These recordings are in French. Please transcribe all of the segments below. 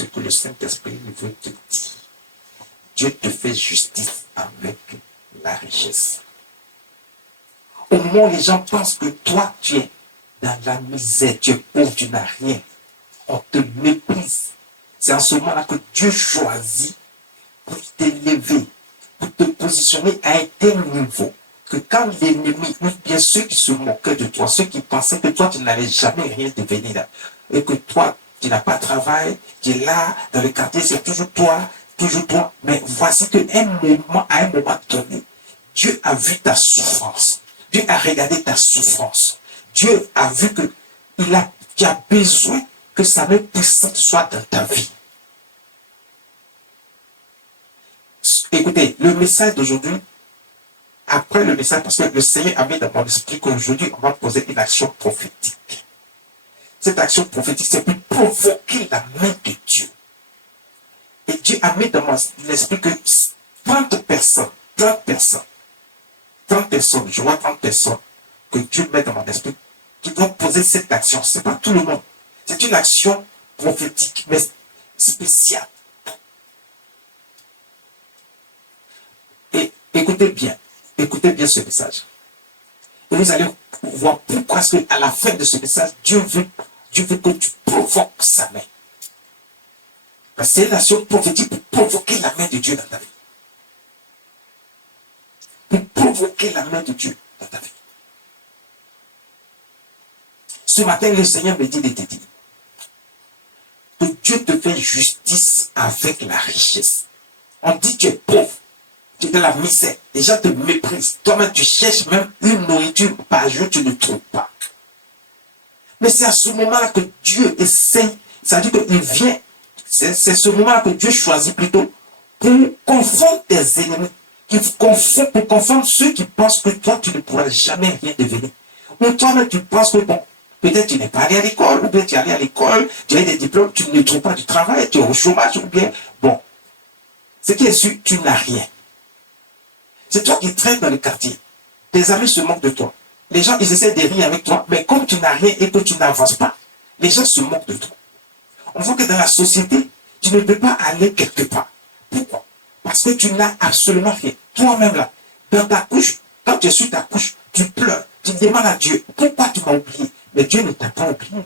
ce que le Saint-Esprit veut te dire. Dieu te fait justice avec la richesse. Au moment où les gens pensent que toi, tu es dans la misère, tu es pauvre, tu n'as rien, on te méprise. C'est en ce moment-là que Dieu choisit pour t'élever, pour te positionner à un tel niveau que quand l'ennemi, ou bien ceux qui se moquaient de toi, ceux qui pensaient que toi, tu n'allais jamais rien devenir là, et que toi, tu n'as pas de travail, tu es là, dans le quartier, c'est toujours toi, mais voici qu'à un moment donné, Dieu a vu ta souffrance, Dieu a regardé ta souffrance, Dieu a vu que tu as besoin que sa main puissante soit dans ta vie. Écoutez, le message d'aujourd'hui, après le message, parce que le Seigneur a mis dans mon esprit qu'aujourd'hui, on va poser une action prophétique. Cette action prophétique, c'est pour provoquer la main de Dieu. Et Dieu a mis dans mon esprit que 30 personnes, je vois 30 personnes que Dieu met dans mon esprit, qui doivent poser cette action. Ce n'est pas tout le monde. C'est une action prophétique, mais spéciale. Et écoutez bien ce message. Et vous allez voir pourquoi est-ce qu'à la fin de ce message, Dieu veut que tu provoques sa main. Parce que c'est une action prophétique pour provoquer la main de Dieu dans ta vie. Pour provoquer la main de Dieu dans ta vie. Ce matin, le Seigneur me dit de te dire que Dieu te fait justice avec la richesse. On dit que tu es pauvre, tu es dans la misère, les gens te méprisent. Toi-même, tu cherches même une nourriture par jour, tu ne trouves pas. Mais c'est à ce moment-là que Dieu essaie, c'est-à-dire qu'il vient, c'est ce moment-là que Dieu choisit plutôt pour confondre tes ennemis, pour confondre ceux qui pensent que toi, tu ne pourras jamais rien devenir. Ou toi-même, tu penses que bon, peut-être tu n'es pas allé à l'école, ou bien tu es allé à l'école, tu as des diplômes, tu ne trouves pas du travail, tu es au chômage, ou bien, bon. Ce qui est sûr, tu n'as rien. C'est toi qui traînes dans le quartier. Tes amis se moquent de toi. Les gens, ils essaient de rire avec toi, mais comme tu n'as rien et que tu n'avances pas, les gens se moquent de toi. On voit que dans la société, tu ne peux pas aller quelque part. Pourquoi? Parce que tu n'as absolument rien. Toi-même là, dans ta couche, quand tu es sur ta couche, tu pleures, tu demandes à Dieu, pourquoi tu m'as oublié? Mais Dieu ne t'a pas oublié.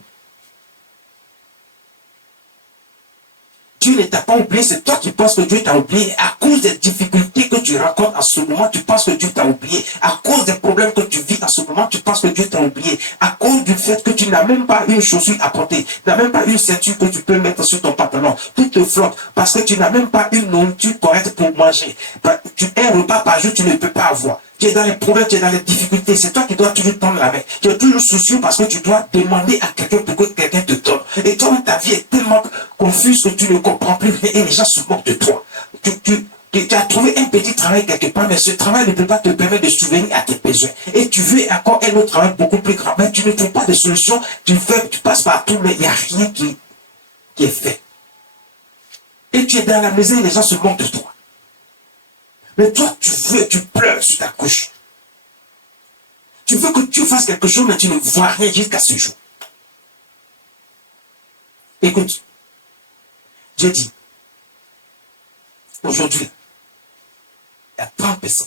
Dieu ne t'a pas oublié, c'est toi qui penses que Dieu t'a oublié. À cause des difficultés que tu rencontres en ce moment, tu penses que Dieu t'a oublié. À cause des problèmes que tu vis en ce moment, tu penses que Dieu t'a oublié. À cause du fait que tu n'as même pas une chaussure à porter, tu n'as même pas une ceinture que tu peux mettre sur ton pantalon. Tout te flotte parce que tu n'as même pas une nourriture correcte pour manger. Un repas par jour, tu ne peux pas avoir. Tu es dans les problèmes, tu es dans les difficultés. C'est toi qui dois toujours tendre la main. Tu es toujours soucieux parce que tu dois demander à quelqu'un pour que quelqu'un te donne. Et toi, ta vie est tellement confuse que tu ne comprends plus rien et les gens se moquent de toi. Tu as trouvé un petit travail quelque part, mais ce travail ne peut pas te permettre de subvenir à tes besoins. Et tu veux encore un autre travail beaucoup plus grand, mais tu ne trouves pas de solution. Tu passes partout, mais il n'y a rien qui est fait. Et tu es dans la maison et les gens se moquent de toi. Mais toi, tu pleures sur ta couche. Tu veux que tu fasses quelque chose, mais tu ne vois rien jusqu'à ce jour. Écoute, Dieu dit, aujourd'hui, il y a 30 personnes.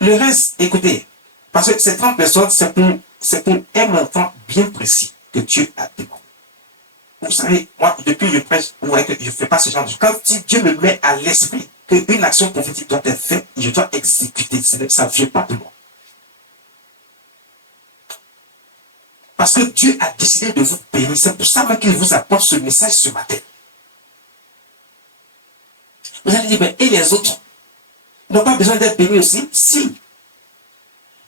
Le reste, écoutez, parce que ces 30 personnes, c'est pour un montant bien précis que Dieu a demandé. Vous savez, moi, depuis je prêche, vous voyez que je ne fais pas ce genre de choses. Quand Dieu me met à l'esprit qu'une action prophétique doit être faite, je dois exécuter. Ça ne vient pas de moi. Parce que Dieu a décidé de vous bénir. C'est pour ça qu'il vous apporte ce message ce matin. Vous allez dire, mais et les autres? Ils n'ont pas besoin d'être bénis aussi? Si.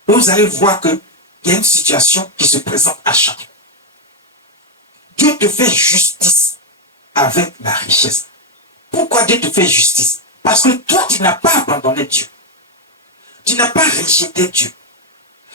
Et vous allez voir qu'il y a une situation qui se présente à chacun. Dieu te fait justice avec la richesse. Pourquoi Dieu te fait justice? Parce que toi, tu n'as pas abandonné Dieu. Tu n'as pas rejeté Dieu.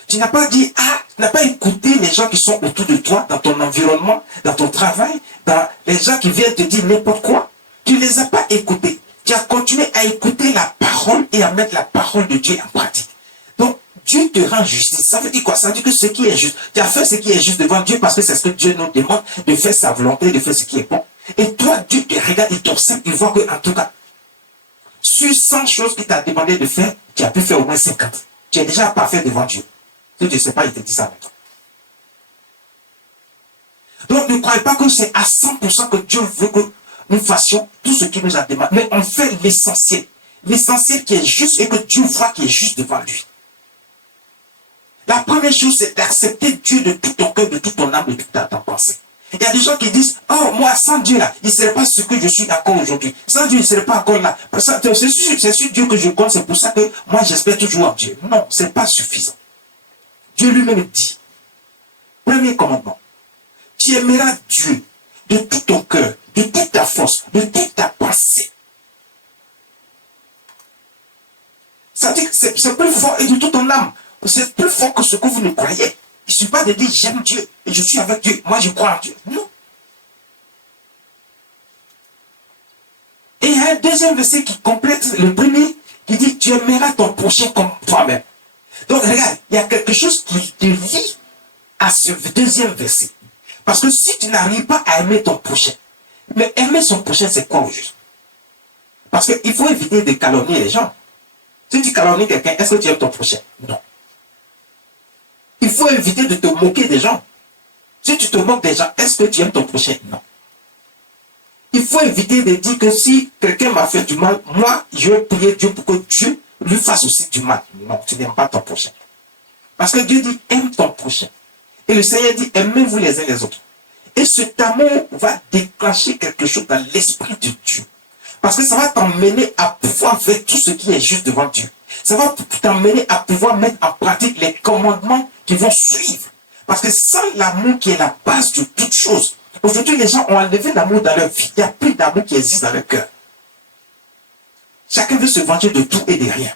Tu n'as pas dit, tu n'as pas écouté les gens qui sont autour de toi, dans ton environnement, dans ton travail, dans les gens qui viennent te dire n'importe quoi. Tu ne les as pas écoutés. Tu as continué à écouter la parole et à mettre la parole de Dieu en pratique. Donc, Dieu te rend justice. Ça veut dire quoi? Ça veut dire que ce qui est juste, tu as fait ce qui est juste devant Dieu parce que c'est ce que Dieu nous demande, de faire sa volonté, de faire ce qui est bon. Et toi, Dieu te regarde, il t'observe, il voit que, en tout cas, sur 100 choses qu'il t'a demandé de faire, tu as pu faire au moins 50. Tu es déjà parfait devant Dieu. Si tu ne sais pas, il te dit ça maintenant. Donc, ne croyez pas que c'est à 100% que Dieu veut que nous fassions tout ce qu'il nous a demandé. Mais on fait l'essentiel. L'essentiel qui est juste et que Dieu voit qui est juste devant lui. La première chose, c'est d'accepter Dieu de tout ton cœur, de toute ton âme, de toute ta pensée. Il y a des gens qui disent, oh, moi, sans Dieu là, il ne serait pas ce que je suis encore aujourd'hui. Sans Dieu, il ne serait pas encore là. C'est sur Dieu que je compte, c'est pour ça que moi, j'espère toujours en Dieu. Non, ce n'est pas suffisant. Dieu lui-même dit, premier commandement, tu aimeras Dieu de tout ton cœur, de toute ta force, de toute ta pensée. Ça dit que c'est plus fort et de toute ton âme. C'est plus fort que ce que vous ne croyez. Il ne suffit pas de dire j'aime Dieu et je suis avec Dieu. Moi, je crois en Dieu. Non. Et il y a un deuxième verset qui complète le premier, qui dit tu aimeras ton prochain comme toi-même. Donc, regarde, il y a quelque chose qui te lie à ce deuxième verset. Parce que si tu n'arrives pas à aimer ton prochain, mais aimer son prochain, c'est quoi au juste? Parce qu'il faut éviter de calomnier les gens. Si tu calomnies quelqu'un, est-ce que tu aimes ton prochain? Non. Il faut éviter de te moquer des gens. Si tu te moques des gens, est-ce que tu aimes ton prochain? Non. Il faut éviter de dire que si quelqu'un m'a fait du mal, moi, je vais prier Dieu pour que Dieu lui fasse aussi du mal. Non, tu n'aimes pas ton prochain. Parce que Dieu dit, aime ton prochain. Et le Seigneur dit, aimez-vous les uns les autres. Et cet amour va déclencher quelque chose dans l'esprit de Dieu. Parce que ça va t'emmener à pouvoir faire tout ce qui est juste devant Dieu. Ça va t'emmener à pouvoir mettre en pratique les commandements qui vont suivre. Parce que sans l'amour qui est la base de toute chose, aujourd'hui les gens ont enlevé l'amour dans leur vie. Il n'y a plus d'amour qui existe dans leur cœur. Chacun veut se venger de tout et de rien.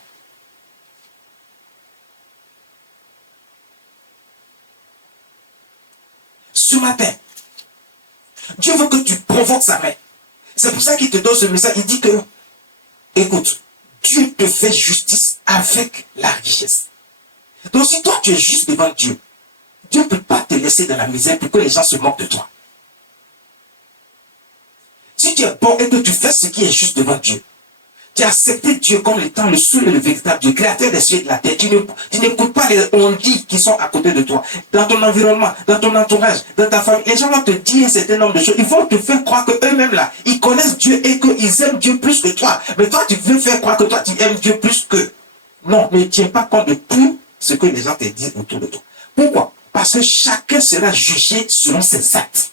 Ce matin, Dieu veut que tu provoques sa main. C'est pour ça qu'il te donne ce message. Il dit que, écoute, Dieu te fait justice avec la richesse. Donc si toi tu es juste devant Dieu, Dieu ne peut pas te laisser dans la misère pour que les gens se moquent de toi. Si tu es bon et que tu fais ce qui est juste devant Dieu, tu as accepté Dieu comme étant le seul et le véritable Dieu, créateur des cieux et de la terre. Tu n'écoutes pas les on-dit qui sont à côté de toi. Dans ton environnement, dans ton entourage, dans ta famille, les gens vont te dire un certain nombre de choses. Ils vont te faire croire qu'eux-mêmes là, ils connaissent Dieu et qu'ils aiment Dieu plus que toi. Mais toi, tu veux faire croire que toi, tu aimes Dieu plus qu'eux. Non, ne tiens pas compte de tout ce que les gens te disent autour de toi. Pourquoi? Parce que chacun sera jugé selon ses actes.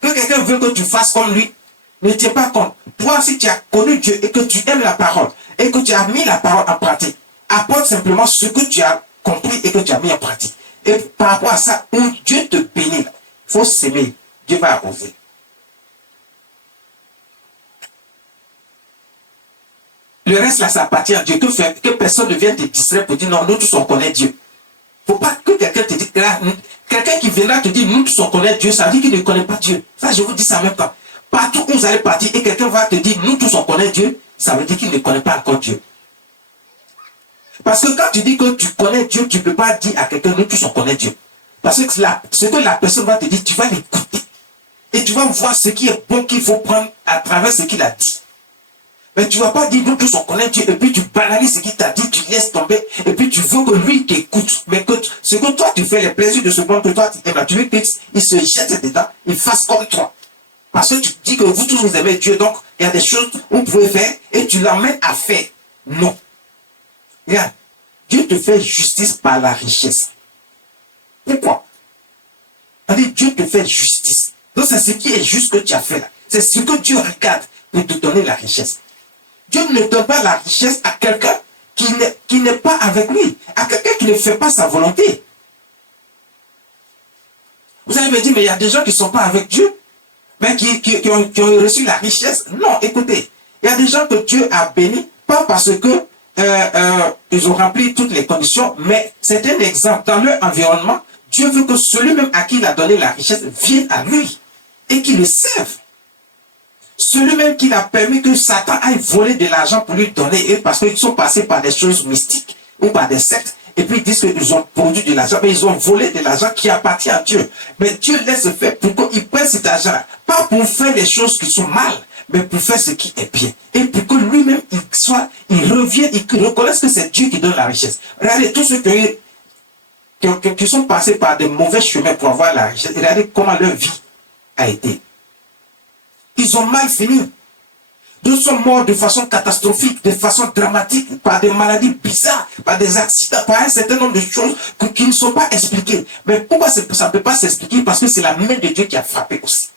Que quelqu'un veut que tu fasses comme lui, ne tiens pas compte. Toi, si tu as connu Dieu et que tu aimes la parole et que tu as mis la parole en pratique, apporte simplement ce que tu as compris et que tu as mis en pratique. Et par rapport à ça, où Dieu te bénit, il faut s'aimer. Dieu va arroser. Le reste là, ça appartient à Dieu. Que personne ne vienne te distraire pour dire non, nous tous on connaît Dieu. Il ne faut pas que quelqu'un te dise, quelqu'un qui viendra te dire nous tous on connaît Dieu, ça veut dire qu'il ne connaît pas Dieu. Ça, je vous dis ça en même temps. Partout où vous allez partir et quelqu'un va te dire nous tous on connaît Dieu, ça veut dire qu'il ne connaît pas encore Dieu. Parce que quand tu dis que tu connais Dieu, tu ne peux pas dire à quelqu'un nous tous on connaît Dieu. Parce que ce que la personne va te dire, tu vas l'écouter. Et tu vas voir ce qui est bon qu'il faut prendre à travers ce qu'il a dit. Mais tu ne vas pas dire nous tous on connaît Dieu et puis tu banalises ce qu'il t'a dit, tu laisses tomber et puis tu veux que lui t'écoute. Mais que ce que toi tu fais, les plaisirs de ce monde que toi tu aimes, tu veux qu'il se jette dedans, il fasse comme toi. Parce que tu dis que vous tous vous aimez Dieu, donc il y a des choses que vous pouvez faire et tu l'emmènes à faire. Non. Regarde, Dieu te fait justice par la richesse. Pourquoi? On dit Dieu te fait justice. Donc c'est ce qui est juste que tu as fait là. C'est ce que Dieu regarde pour te donner la richesse. Dieu ne donne pas la richesse à quelqu'un qui n'est pas avec lui, à quelqu'un qui ne fait pas sa volonté. Vous allez me dire, mais il y a des gens qui ne sont pas avec Dieu, mais qui ont reçu la richesse. Non, écoutez, il y a des gens que Dieu a bénis, pas parce que ils ont rempli toutes les conditions, mais c'est un exemple. Dans leur environnement, Dieu veut que celui même à qui il a donné la richesse vienne à lui et qu'il le serve. Celui-même qui a permis que Satan aille voler de l'argent pour lui donner, et parce qu'ils sont passés par des choses mystiques ou par des sectes, et puis ils disent qu'ils ont produit de l'argent, mais ils ont volé de l'argent qui appartient à Dieu. Mais Dieu laisse faire pour qu'ils prennent cet argent, pas pour faire les choses qui sont mal, mais pour faire ce qui est bien. Et pour que lui-même, il revienne, il reconnaisse que c'est Dieu qui donne la richesse. Regardez, tous ceux qui sont passés par de mauvais chemins pour avoir la richesse, regardez comment leur vie a été. Ils ont mal fini. D'autres sont morts de façon catastrophique, de façon dramatique, par des maladies bizarres, par des accidents, par un certain nombre de choses qui ne sont pas expliquées. Mais pourquoi ça ne peut pas s'expliquer? Parce que c'est la main de Dieu qui a frappé aussi.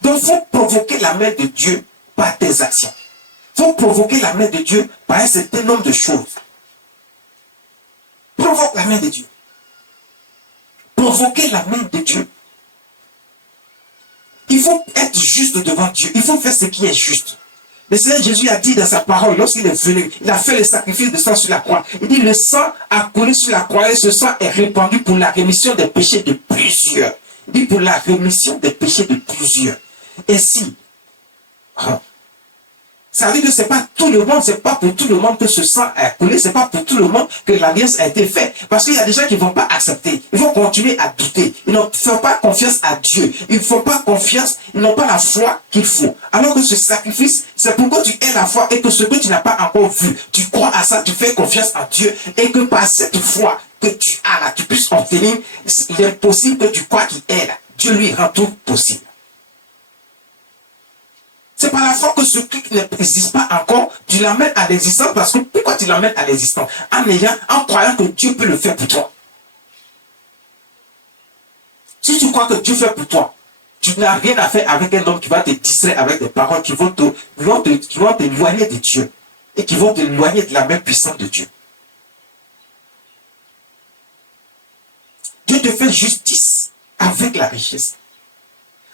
Donc, il faut provoquer la main de Dieu par tes actions. Il faut provoquer la main de Dieu par un certain nombre de choses. Provoque la main de Dieu. Provoquer la main de Dieu. Il faut être juste devant Dieu. Il faut faire ce qui est juste. Le Seigneur Jésus a dit dans sa parole, lorsqu'il est venu, il a fait le sacrifice de sang sur la croix. Il dit, le sang a coulé sur la croix et ce sang est répandu pour la rémission des péchés de plusieurs. Il dit pour la rémission des péchés de plusieurs. Et si, ça veut dire que c'est pas tout le monde, c'est pas pour tout le monde que ce sang a coulé, c'est pas pour tout le monde que l'alliance a été faite. Parce qu'il y a des gens qui vont pas accepter. Ils vont continuer à douter. Ils ne font pas confiance à Dieu. Ils ne font pas confiance, ils n'ont pas la foi qu'il faut. Alors que ce sacrifice, c'est pour que tu aies la foi et que ce que tu n'as pas encore vu, tu crois à ça, tu fais confiance à Dieu et que par cette foi que tu as là, tu puisses obtenir, il est possible que tu crois qu'il est là. Dieu lui rend tout possible. C'est par la foi que ce qui n'existe pas encore, tu l'amènes à l'existence. Parce que pourquoi tu l'amènes à l'existence? En croyant que Dieu peut le faire pour toi. Si tu crois que Dieu fait pour toi, tu n'as rien à faire avec un homme qui va te distraire avec des paroles qui vont t'éloigner de Dieu et qui vont t'éloigner de la main puissante de Dieu. Dieu te fait justice avec la richesse.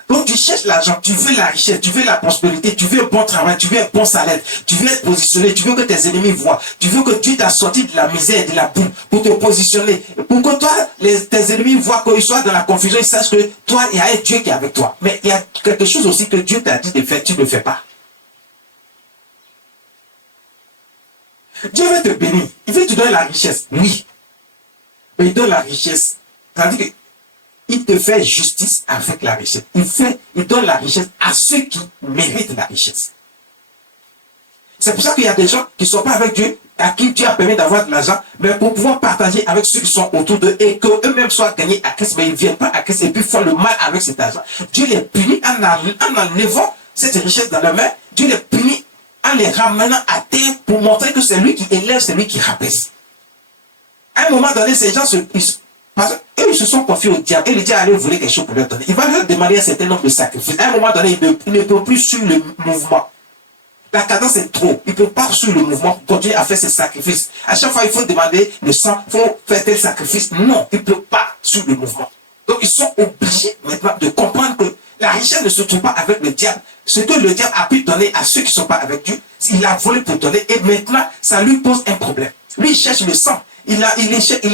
Donc tu cherches l'argent, tu veux la richesse, tu veux la prospérité, tu veux un bon travail, tu veux un bon salaire, tu veux être positionné, tu veux que tes ennemis voient, tu veux que Dieu t'a sorti de la misère et de la boue pour te positionner, pour que toi, tes ennemis voient qu'ils soient dans la confusion, ils sachent que toi, il y a un Dieu qui est avec toi. Mais il y a quelque chose aussi que Dieu t'a dit de faire, tu ne le fais pas. Dieu veut te bénir, il veut te donner la richesse, oui. Mais il donne la richesse, c'est-à-dire que il te fait justice avec la richesse. Il donne la richesse à ceux qui méritent la richesse. C'est pour ça qu'il y a des gens qui ne sont pas avec Dieu, à qui Dieu a permis d'avoir de l'argent, mais pour pouvoir partager avec ceux qui sont autour d'eux et qu'eux-mêmes soient gagnés à Christ, mais ils ne viennent pas à Christ et puis font le mal avec cet argent. Dieu les punit en enlevant cette richesse dans leurs mains. Dieu les punit en les ramenant à terre pour montrer que c'est lui qui élève, c'est lui qui rabaisse. À un moment donné, ces gens parce qu'eux, ils se sont confiés au diable et le diable allait voler quelque chose pour leur donner. Il va leur demander un certain nombre de sacrifices. À un moment donné, il ne peut plus suivre le mouvement. La cadence est trop. Il ne peut pas suivre le mouvement pour continuer à faire ses sacrifices. À chaque fois, il faut demander le sang, il faut faire tel sacrifice. Non, il ne peut pas suivre le mouvement. Donc, ils sont obligés maintenant de comprendre que la richesse ne se trouve pas avec le diable. Ce que le diable a pu donner à ceux qui ne sont pas avec Dieu, il a volé pour donner et maintenant, ça lui pose un problème. Lui, il cherche le sang. Il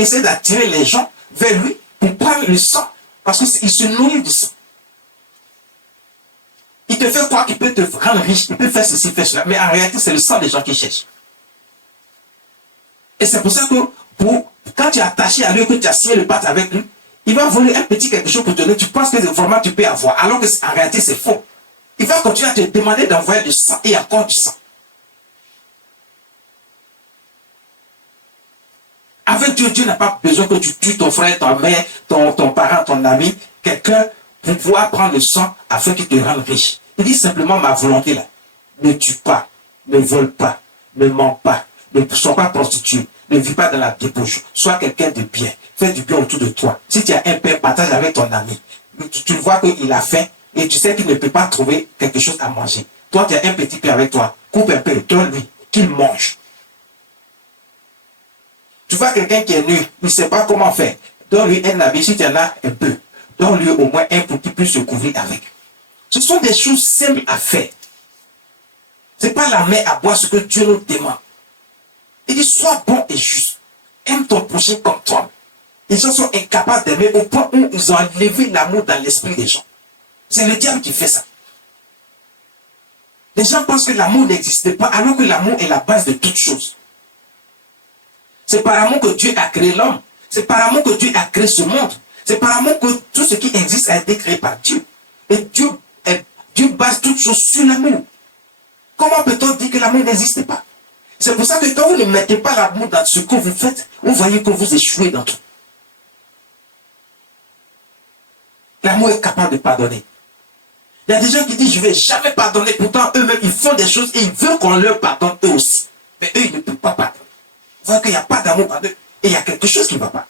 essaie d'attirer les gens vers lui pour prendre le sang parce qu'il se nourrit du sang. Il te fait croire qu'il peut te rendre riche, il peut faire ceci, faire cela, mais en réalité, c'est le sang des gens qui cherchent. Et c'est pour ça que quand tu es attaché à lui, que tu as signé le pacte avec lui, il va voler un petit quelque chose pour te donner, tu penses que vraiment tu peux avoir, alors qu'en réalité, c'est faux. Il va continuer à te demander d'envoyer du sang et encore du sang. Avec Dieu, Dieu n'a pas besoin que tu tues ton frère, ta mère, ton parent, ton ami, quelqu'un pour pouvoir prendre le sang afin qu'il te rende riche. Il dit simplement ma volonté là. Ne tue pas, ne vole pas, ne mens pas, ne sois pas prostitué, ne vis pas dans la débauche. Sois quelqu'un de bien. Fais du bien autour de toi. Si tu as un pain, partage avec ton ami. Tu vois qu'il a faim et tu sais qu'il ne peut pas trouver quelque chose à manger. Toi, tu as un petit pain avec toi. Coupe un peu, donne-lui, qu'il mange. Tu vois quelqu'un qui est nu, il ne sait pas comment faire. Donne-lui un habit, si tu en as un peu. Donne-lui au moins un pour qu'il puisse se couvrir avec. Ce sont des choses simples à faire. Ce n'est pas la main à boire ce que Dieu nous demande. Il dit, sois bon et juste. Aime ton prochain comme toi. Les gens sont incapables d'aimer au point où ils ont enlevé l'amour dans l'esprit des gens. C'est le diable qui fait ça. Les gens pensent que l'amour n'existe pas, alors que l'amour est la base de toute chose. C'est par amour que Dieu a créé l'homme. C'est par amour que Dieu a créé ce monde. C'est par amour que tout ce qui existe a été créé par Dieu. Et Dieu base toute chose sur l'amour. Comment peut-on dire que l'amour n'existe pas? C'est pour ça que quand vous ne mettez pas l'amour dans ce que vous faites, vous voyez que vous échouez dans tout. L'amour est capable de pardonner. Il y a des gens qui disent je ne vais jamais pardonner, pourtant eux-mêmes ils font des choses et ils veulent qu'on leur pardonne eux aussi. Mais eux ils ne peuvent pas pardonner. Vous voyez qu'il n'y a pas d'amour par eux et il y a quelque chose qui ne va pas.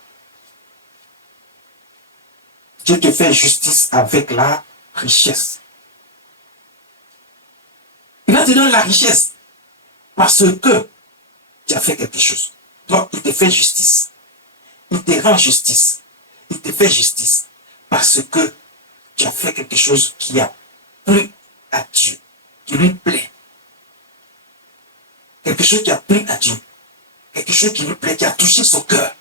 Dieu te fait justice avec la richesse. Il va te donner la richesse parce que tu as fait quelque chose. Donc il te fait justice. Il te rend justice. Il te fait justice parce que tu as fait quelque chose qui a plu à Dieu, qui lui plaît. Quelque chose qui a plu à Dieu. Quelque chose qui lui plaît, qui a touché son cœur.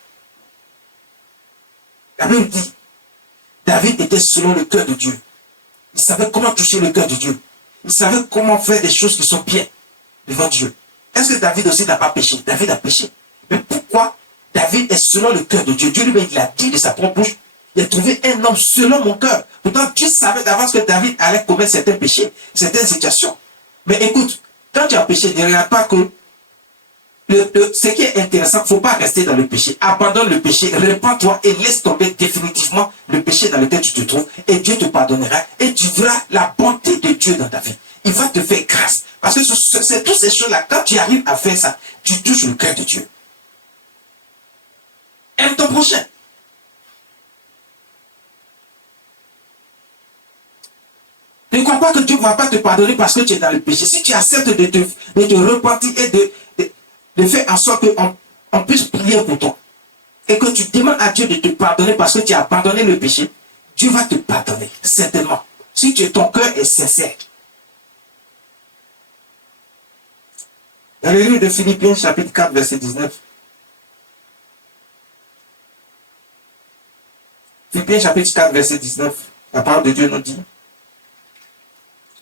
La Bible dit, David était selon le cœur de Dieu. Il savait comment toucher le cœur de Dieu. Il savait comment faire des choses qui sont bien devant Dieu. Est-ce que David aussi n'a pas péché? David a péché. Mais pourquoi David est selon le cœur de Dieu? Dieu lui-même, il a dit de sa propre bouche, il a trouvé un homme selon mon cœur. Pourtant, Dieu savait d'avance que David allait commettre certains péchés, certaines situations. Mais écoute, quand tu as péché, ne regarde pas que ce qui est intéressant, il ne faut pas rester dans le péché. Abandonne le péché, répands-toi et laisse tomber définitivement le péché dans lequel tu te trouves. Et Dieu te pardonnera et tu verras la bonté de Dieu dans ta vie. Il va te faire grâce. Parce que c'est toutes ces choses-là, quand tu arrives à faire ça, tu touches le cœur de Dieu. Aime ton prochain. Ne crois pas que Dieu ne va pas te pardonner parce que tu es dans le péché. Si tu acceptes de te repentir et de faire en sorte qu'on puisse prier pour toi, et que tu demandes à Dieu de te pardonner parce que tu as abandonné le péché, Dieu va te pardonner, certainement. Si ton cœur est sincère. Dans le livre de Philippiens, chapitre 4, verset 19. Philippiens, chapitre 4, verset 19. La parole de Dieu nous dit,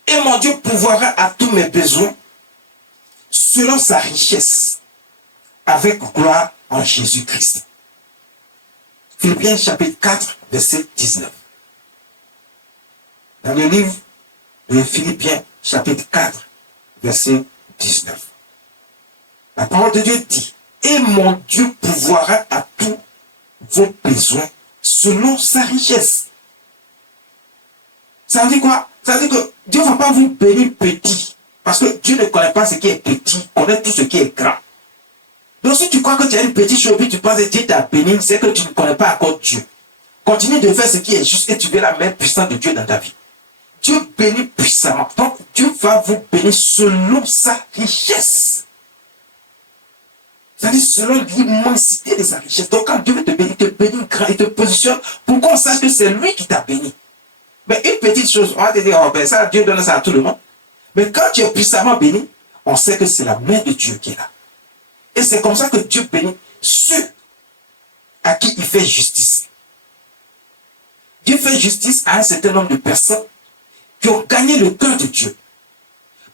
et mon Dieu pourvoira à tous mes besoins selon sa richesse, avec gloire en Jésus-Christ. Philippiens chapitre 4, verset 19. Dans le livre de Philippiens chapitre 4, verset 19. La parole de Dieu dit, et mon Dieu pourvoira à tous vos besoins selon sa richesse. Ça veut dire quoi? Ça veut dire que Dieu ne va pas vous bénir petit. Parce que Dieu ne connaît pas ce qui est petit, il connaît tout ce qui est grand. Donc si tu crois que tu as une petite chose, puis tu penses que Dieu t'a béni, c'est que tu ne connais pas encore Dieu. Continue de faire ce qui est juste et tu verras la main puissante de Dieu dans ta vie. Dieu bénit puissamment. Donc Dieu va vous bénir selon sa richesse. C'est-à-dire selon l'immensité de sa richesse. Donc quand Dieu veut te bénir, il te bénit grand, il te positionne pour qu'on sache que c'est lui qui t'a béni. Mais une petite chose, on va te dire, oh ben ça, Dieu donne ça à tout le monde. Mais quand tu es puissamment béni, on sait que c'est la main de Dieu qui est là. Et c'est comme ça que Dieu bénit ceux à qui il fait justice. Dieu fait justice à un certain nombre de personnes qui ont gagné le cœur de Dieu.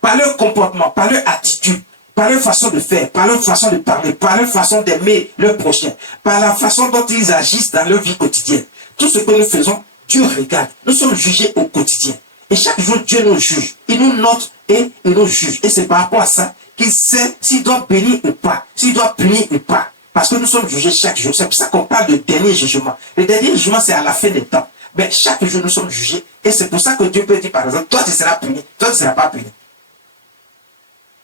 Par leur comportement, par leur attitude, par leur façon de faire, par leur façon de parler, par leur façon d'aimer leur prochain, par la façon dont ils agissent dans leur vie quotidienne. Tout ce que nous faisons, Dieu regarde. Nous sommes jugés au quotidien. Et chaque jour, Dieu nous juge. Il nous note et il nous juge. Et c'est par rapport à ça qu'il sait s'il doit bénir ou pas, s'il doit punir ou pas. Parce que nous sommes jugés chaque jour. C'est pour ça qu'on parle de dernier jugement. Le dernier jugement, c'est à la fin des temps. Mais chaque jour, nous sommes jugés. Et c'est pour ça que Dieu peut dire, par exemple, toi, tu seras puni. Toi, tu ne seras pas puni.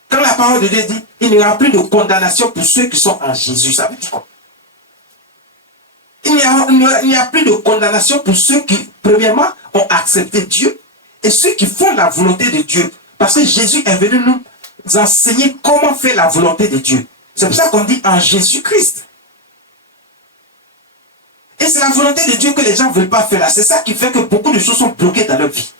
Quand la parole de Dieu dit, il n'y aura plus de condamnation pour ceux qui sont en Jésus. Ça veut dire quoi? Il n'y a plus de condamnation pour ceux qui, premièrement, ont accepté Dieu et ceux qui font la volonté de Dieu. Parce que Jésus est venu nous enseigner comment faire la volonté de Dieu. C'est pour ça qu'on dit en Jésus-Christ. Et c'est la volonté de Dieu que les gens ne veulent pas faire là. C'est ça qui fait que beaucoup de choses sont bloquées dans leur vie.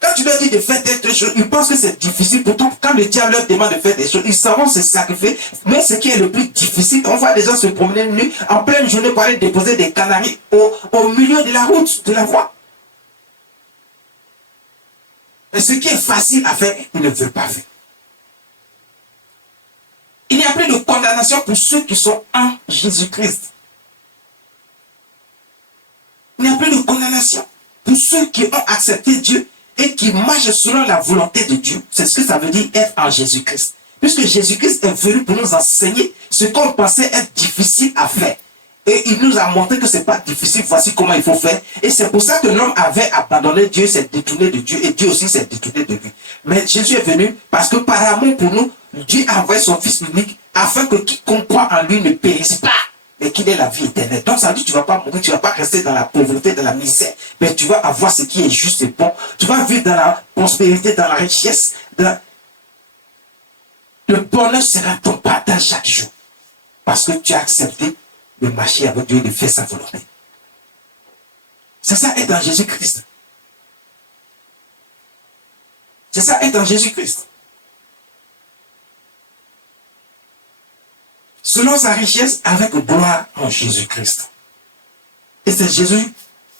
Quand tu leur dis de faire telle chose, ils pensent que c'est difficile. Pourtant, quand le diable leur demande de faire des choses, ils savent se sacrifier. Mais ce qui est le plus difficile, on voit des gens se promener nus en pleine journée pour aller déposer des canaris au milieu de la route, de la voie. Mais ce qui est facile à faire, ils ne veulent pas faire. Il n'y a plus de condamnation pour ceux qui sont en Jésus-Christ. Il n'y a plus de condamnation pour ceux qui ont accepté Dieu et qui marchent selon la volonté de Dieu. C'est ce que ça veut dire être en Jésus-Christ. Puisque Jésus-Christ est venu pour nous enseigner ce qu'on pensait être difficile à faire. Et il nous a montré que ce n'est pas difficile, voici comment il faut faire. Et c'est pour ça que l'homme avait abandonné Dieu, s'est détourné de Dieu, et Dieu aussi s'est détourné de lui. Mais Jésus est venu parce que par amour pour nous, Dieu a envoyé son Fils unique afin que quiconque croit en lui ne périsse pas, mais qu'il ait la vie éternelle. Donc ça veut dire que tu ne vas pas mourir, tu ne vas pas rester dans la pauvreté, dans la misère, mais tu vas avoir ce qui est juste et bon. Tu vas vivre dans la prospérité, dans la richesse. Le bonheur sera ton partage chaque jour. Parce que tu as accepté de marcher avec Dieu et de faire sa volonté. C'est ça être en Jésus-Christ. C'est ça être en Jésus-Christ. Selon sa richesse, avec gloire en Jésus-Christ. Et c'est Jésus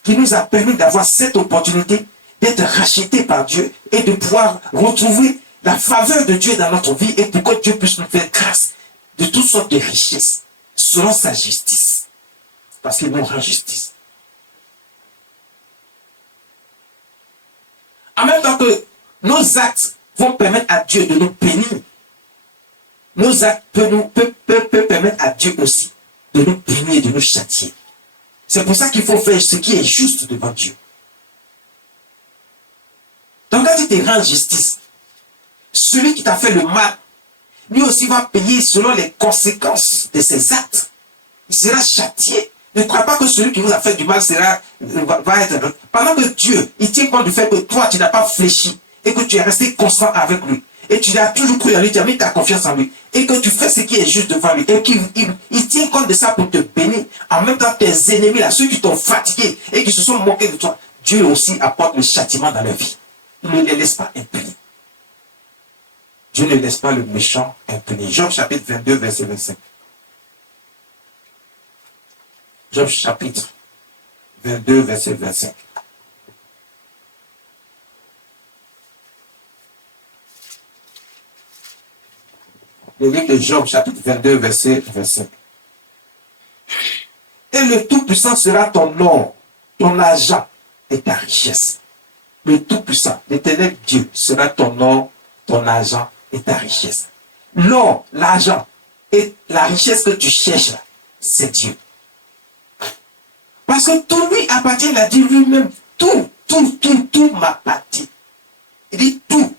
qui nous a permis d'avoir cette opportunité d'être rachetés par Dieu et de pouvoir retrouver la faveur de Dieu dans notre vie et pour que Dieu puisse nous faire grâce de toutes sortes de richesses selon sa justice. Parce qu'il nous rend justice. En même temps que nos actes vont permettre à Dieu de nous bénir, nos actes peuvent permettre à Dieu aussi de nous bénir et de nous châtier. C'est pour ça qu'il faut faire ce qui est juste devant Dieu. Donc quand tu te rends justice, celui qui t'a fait le mal, lui aussi va payer selon les conséquences de ses actes. Il sera châtié. Ne crois pas que celui qui vous a fait du mal va être... Pendant que Dieu, il tient compte du fait que toi, tu n'as pas fléchi et que tu es resté constant avec lui. Et tu as toujours cru en lui, tu as mis ta confiance en lui. Et que tu fais ce qui est juste devant lui. Et qu'il tient compte de ça pour te bénir. En même temps, tes ennemis, là, ceux qui t'ont fatigué et qui se sont moqués de toi, Dieu aussi apporte le châtiment dans leur vie. Il ne les laisse pas impunis. Dieu ne laisse pas le méchant impuni. Job chapitre 22, verset 25. Job chapitre 22, verset 25. Le livre de Job, chapitre 22, verset 25. Et le Tout-Puissant sera ton or, ton argent et ta richesse. Le Tout-Puissant, l'Éternel Dieu, sera ton or, ton argent et ta richesse. L'or, l'argent et la richesse que tu cherches, c'est Dieu. Parce que tout lui appartient, il a dit lui-même, tout m'appartient. Il dit tout,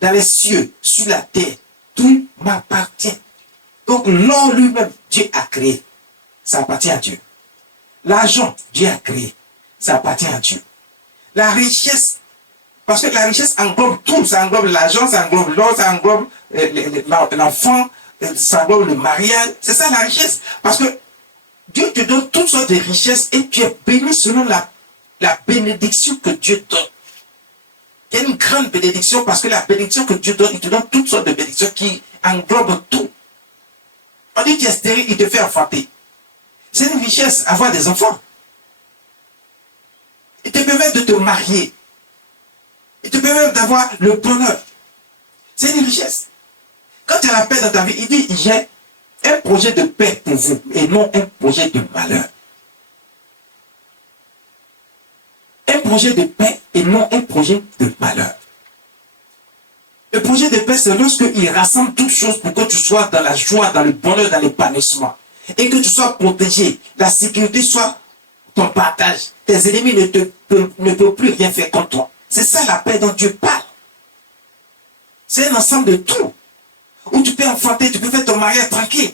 dans les cieux, sur la terre, tout m'appartient. Donc l'or lui-même, Dieu a créé. Ça appartient à Dieu. L'argent, Dieu a créé. Ça appartient à Dieu. La richesse, parce que la richesse englobe tout. Ça englobe l'argent, ça englobe l'or, ça englobe l'enfant, ça englobe le mariage. C'est ça la richesse. Parce que Dieu te donne toutes sortes de richesses et tu es béni selon la bénédiction que Dieu donne. Il y a une grande bénédiction parce que la bénédiction que Dieu donne, il te donne toutes sortes de bénédictions qui englobent tout. On dit que tu es stérile, il te fait enfanter. C'est une richesse, avoir des enfants. Il te permet de te marier. Il te permet d'avoir le bonheur. C'est une richesse. Quand tu as la paix dans ta vie, il dit, j'ai un projet de paix pour vous et non un projet de malheur. Un projet de paix et non un projet de malheur. Le projet de paix, c'est lorsqu'il rassemble toutes choses pour que tu sois dans la joie, dans le bonheur, dans l'épanouissement. Et que tu sois protégé. La sécurité soit ton partage. Tes ennemis ne peuvent plus rien faire contre toi. C'est ça la paix dont Dieu parle. C'est un ensemble de tout. Où tu peux enfanter, tu peux faire ton mariage tranquille.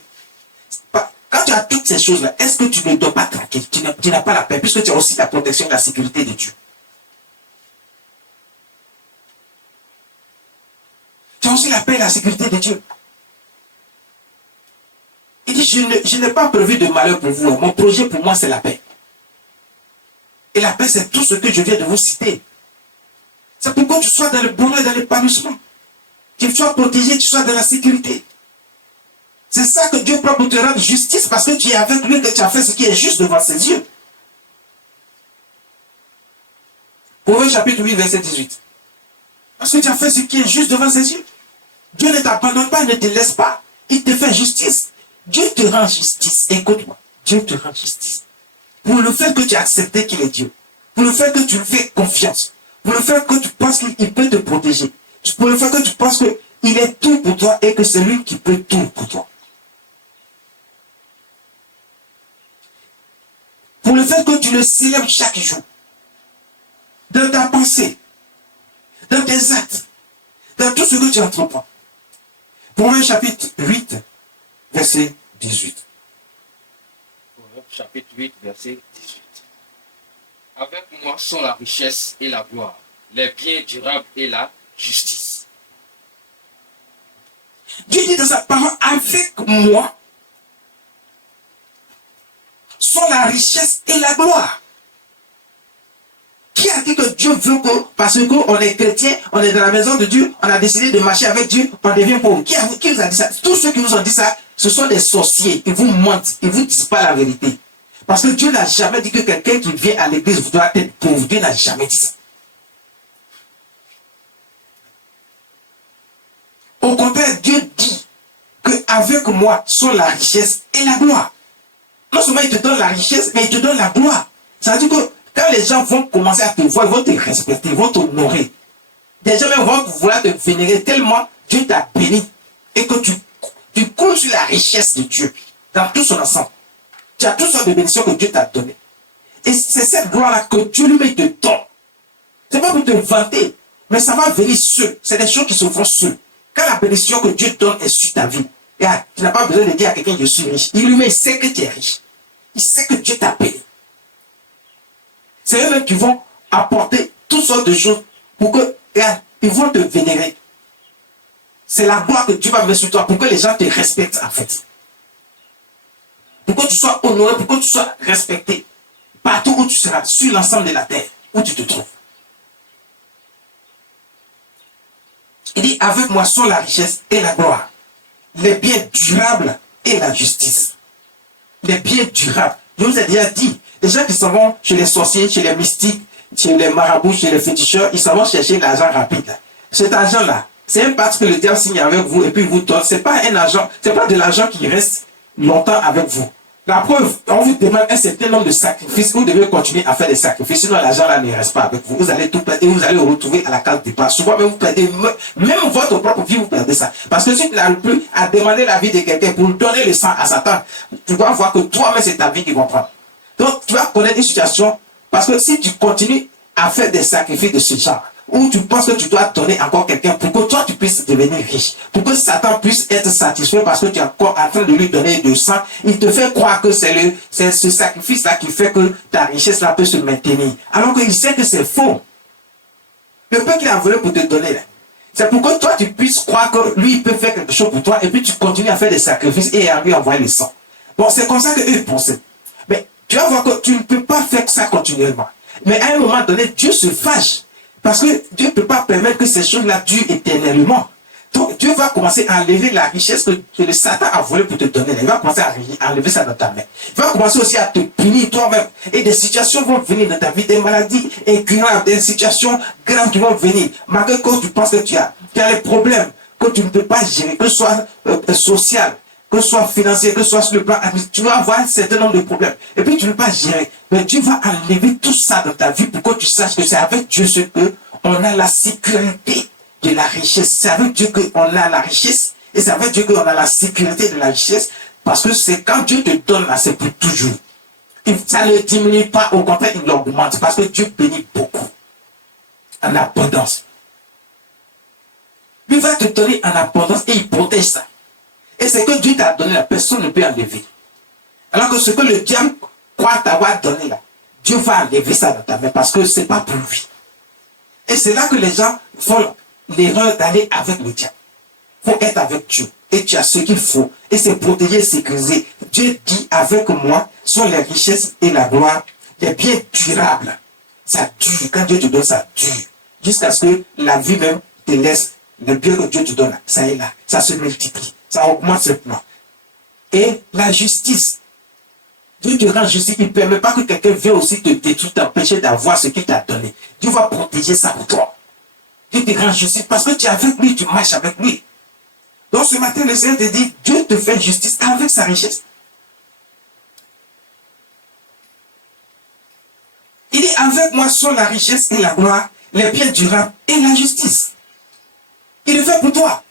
Quand tu as toutes ces choses-là, est-ce que tu ne dors pas tranquille? Tu n'as pas la paix, puisque tu as aussi la protection et la sécurité de Dieu. Tu as aussi la paix et la sécurité de Dieu. Il dit, je n'ai pas prévu de malheur pour vous. Mon projet pour moi, c'est la paix. Et la paix, c'est tout ce que je viens de vous citer. C'est pour que tu sois dans le bonheur et dans l'épanouissement. Que tu sois protégé, tu sois dans la sécurité. C'est ça que Dieu prend pour te rendre justice parce que tu es avec lui, que tu as fait ce qui est juste devant ses yeux. Proverbe chapitre 8, verset 18. Parce que tu as fait ce qui est juste devant ses yeux. Dieu ne t'abandonne pas, ne te laisse pas. Il te fait justice. Dieu te rend justice. Écoute-moi. Dieu te rend justice. Pour le fait que tu as accepté qu'il est Dieu. Pour le fait que tu lui fais confiance. Pour le fait que tu penses qu'il peut te protéger. Pour le fait que tu penses qu'il est tout pour toi et que c'est lui qui peut tout pour toi. Pour le fait que tu le célèbres chaque jour. Dans ta pensée. Dans tes actes. Dans tout ce que tu entreprends. Proverbe chapitre 8, verset 18. Proverbe chapitre 8, verset 18. Avec moi sont la richesse et la gloire, les biens durables et la justice. Dieu dit dans sa parole, avec moi sont la richesse et la gloire. Qui a dit que Dieu veut que, parce qu'on est chrétien, on est dans la maison de Dieu, on a décidé de marcher avec Dieu, on devient pauvre? Qui vous a dit ça? Tous ceux qui vous ont dit ça, ce sont des sorciers. Ils vous mentent, ils ne vous disent pas la vérité. Parce que Dieu n'a jamais dit que quelqu'un qui vient à l'église doit être pauvre. Dieu n'a jamais dit ça. Au contraire, Dieu dit qu'avec moi sont la richesse et la gloire. Non seulement il te donne la richesse, mais il te donne la gloire. Ça veut dire que quand les gens vont commencer à te voir, ils vont te respecter, ils vont t'honorer. Des gens même vont vouloir te vénérer tellement Dieu t'a béni. Et que tu coules sur la richesse de Dieu dans tout son ensemble. Tu as toutes sortes de bénédictions que Dieu t'a données. Et c'est cette gloire-là que Dieu lui-même te donne. Ce n'est pas pour te vanter, mais ça va venir seul. C'est des choses qui se font seules. Quand la bénédiction que Dieu donne est sur ta vie, tu n'as pas besoin de dire à quelqu'un je suis riche. Il lui-même sait que tu es riche. Il sait que Dieu t'a béni. C'est eux-mêmes qui vont apporter toutes sortes de choses pour que, ils vont te vénérer. C'est la gloire que Dieu va mettre sur toi pour que les gens te respectent en fait. Pour que tu sois honoré, pour que tu sois respecté. Partout où tu seras, sur l'ensemble de la terre, où tu te trouves. Il dit, avec moi sont la richesse et la gloire, les biens durables et la justice. Les biens durables. Je vous ai déjà dit, les gens qui s'en vont chez les sorciers, chez les mystiques, chez les marabouts, chez les féticheurs, ils s'en vont chercher l'argent rapide. Cet argent-là, c'est même parce que le diable signe avec vous et puis il vous donne. C'est pas un argent, c'est pas de l'argent qui reste longtemps avec vous. La preuve, on vous demande un certain nombre de sacrifices, vous devez continuer à faire des sacrifices, sinon l'argent là ne reste pas avec vous. Vous allez tout perdre et vous allez vous retrouver à la case départ. Souvent même vous perdez, même votre propre vie, vous perdez ça. Parce que si tu n'arrives plus à demander la vie de quelqu'un pour donner le sang à Satan, tu vas voir que toi-même c'est ta vie qui va prendre. Donc tu vas connaître une situation, parce que si tu continues à faire des sacrifices de ce genre, où tu penses que tu dois donner encore quelqu'un pour que toi tu puisses devenir riche, pour que Satan puisse être satisfait parce que tu es encore en train de lui donner du sang, il te fait croire que c'est ce sacrifice-là qui fait que ta richesse-là peut se maintenir. Alors qu'il sait que c'est faux. Le peu qu'il a volé pour te donner, là, c'est pour que toi tu puisses croire que lui il peut faire quelque chose pour toi et puis tu continues à faire des sacrifices et à lui envoyer le sang. Bon, c'est comme ça qu'eux pensaient. Mais tu vas voir que tu ne peux pas faire ça continuellement. Mais à un moment donné, Dieu se fâche. Parce que Dieu ne peut pas permettre que ces choses-là durent éternellement. Donc Dieu va commencer à enlever la richesse que le Satan a volé pour te donner. Il va commencer à enlever ça dans ta main. Il va commencer aussi à te punir toi-même. Et des situations vont venir dans ta vie, des maladies incurables, des situations graves qui vont venir. Malgré que tu penses que tu as les problèmes que tu ne peux pas gérer, que ce soit social, que ce soit financier, que ce soit sur le plan administratif, tu vas avoir un certain nombre de problèmes. Et puis tu ne peux pas gérer. Mais Dieu va enlever tout ça dans ta vie pour que tu saches que c'est avec Dieu ce que on a la sécurité de la richesse. C'est avec Dieu qu'on a la richesse. Et c'est avec Dieu qu'on a la sécurité de la richesse. Parce que c'est quand Dieu te donne là, c'est pour toujours. Et ça ne diminue pas, au contraire, il augmente. Parce que Dieu bénit beaucoup. En abondance. Lui va te donner en abondance et il protège ça. Et c'est que Dieu t'a donné, la personne ne peut enlever. Alors que ce que le diable croit t'avoir donné là, Dieu va enlever ça dans ta main parce que ce n'est pas pour lui. Et c'est là que les gens font l'erreur d'aller avec le diable. Il faut être avec Dieu. Et tu as ce qu'il faut. Et c'est protégé, sécurisé. Dieu dit, avec moi sont les richesses et la gloire, les biens durables. Ça dure. Quand Dieu te donne, ça dure. jusqu'à ce que la vie même te laisse le bien que Dieu te donne. Ça est là, ça se multiplie, ça augmente simplement. Et la justice, Dieu te rend justice, il ne permet pas que quelqu'un vienne aussi te détruire, t'empêcher d'avoir ce qu'il t'a donné. Dieu va protéger ça pour toi. Dieu te rend justice parce que tu es avec lui, tu marches avec lui. Donc ce matin, le Seigneur te dit, Dieu te fait justice avec sa richesse. Il dit, avec moi sont la richesse et la gloire, les biens durables et la justice. Il le fait pour toi.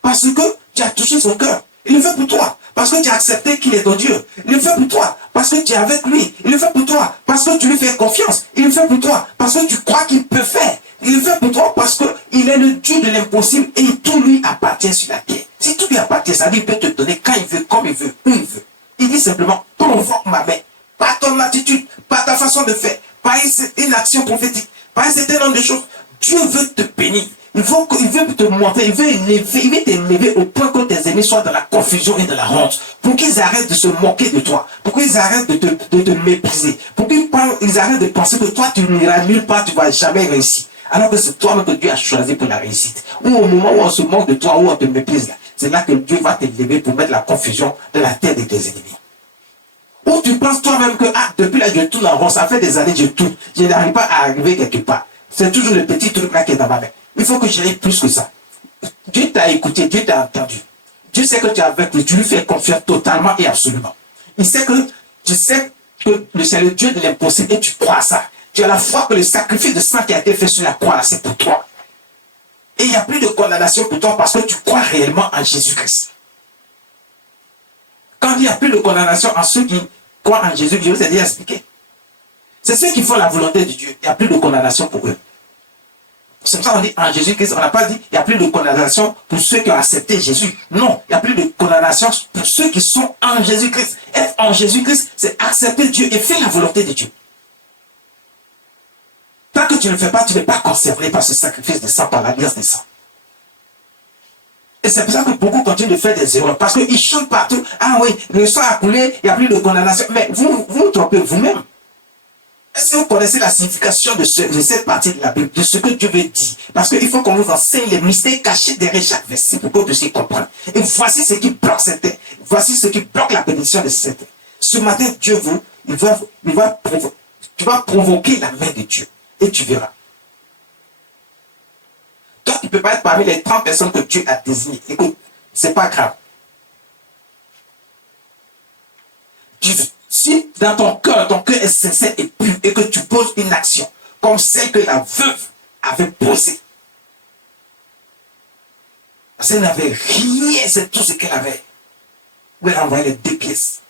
Parce que tu as touché son cœur. Il le fait pour toi. Parce que tu as accepté qu'il est ton Dieu. Il le fait pour toi. Parce que tu es avec lui. Il le fait pour toi. Parce que tu lui fais confiance. Il le fait pour toi. Parce que tu crois qu'il peut faire. Il le fait pour toi parce qu'il est le Dieu de l'impossible et tout lui appartient sur la terre. Si tout lui appartient, ça dit, il peut te donner quand il veut, comme il veut, où il veut. Il dit simplement, provoque ma main. Par ton attitude, par ta façon de faire, par une action prophétique, par un certain nombre de choses. Dieu veut te bénir. Il veut te montrer, il veut t'élever au point que tes ennemis soient dans la confusion et dans la honte. Pour qu'ils arrêtent de se moquer de toi. Pour qu'ils arrêtent de te mépriser. Pour qu'ils arrêtent de penser que toi, tu n'iras nulle part, tu ne vas jamais réussir. Alors que c'est toi-même que Dieu a choisi pour la réussite. Ou au moment où on se moque de toi, où on te méprise, là, c'est là que Dieu va t'élever pour mettre la confusion dans la tête de tes ennemis. Ou tu penses toi-même que, depuis là, je tourne en rond, ça fait des années que je tourne, je n'arrive pas à arriver quelque part. C'est toujours le petit truc là qui est dans ma main. Il faut que j'aille plus que ça. Dieu t'a écouté, Dieu t'a entendu. Dieu sait que tu es avec lui, tu lui fais confiance totalement et absolument. Il sait que tu sais que c'est le Dieu de l'impossible et tu crois à ça. Tu as la foi que le sacrifice de sang qui a été fait sur la croix, là, c'est pour toi. Et il n'y a plus de condamnation pour toi parce que tu crois réellement en Jésus-Christ. Quand il n'y a plus de condamnation en ceux qui croient en Jésus, je vous ai déjà expliqué. C'est ceux qui font la volonté de Dieu. Il n'y a plus de condamnation pour eux. C'est pour ça qu'on dit en Jésus-Christ, on n'a pas dit il n'y a plus de condamnation pour ceux qui ont accepté Jésus. Non, il n'y a plus de condamnation pour ceux qui sont en Jésus-Christ. Être en Jésus-Christ, c'est accepter Dieu et faire la volonté de Dieu. Tant que tu ne le fais pas, tu n'es pas concerné par ce sacrifice de sang, par l'alliance des sangs. Et c'est pour ça que beaucoup continuent de faire des erreurs. Parce qu'ils chantent partout. Ah oui, le sang a coulé, il n'y a plus de condamnation. Mais vous vous trompez vous-même. Est-ce que vous connaissez la signification de cette partie de la Bible, de ce que Dieu veut dire? Parce qu'il faut qu'on vous enseigne les mystères cachés derrière chaque verset pour que vous puissiez comprendre. Et voici ce qui bloque cette terre. Voici ce qui bloque la bénédiction de cette terre. Ce matin, Dieu veut, tu vas provoquer la main de Dieu. Et tu verras. Toi, tu ne peux pas être parmi les 30 personnes que Dieu a désignées. Écoute, ce n'est pas grave. Si dans ton cœur est sincère et pur, et que tu poses une action, comme celle que la veuve avait posée. Parce qu'elle n'avait rien, c'est tout ce qu'elle avait. Où elle a envoyé les 2 pièces.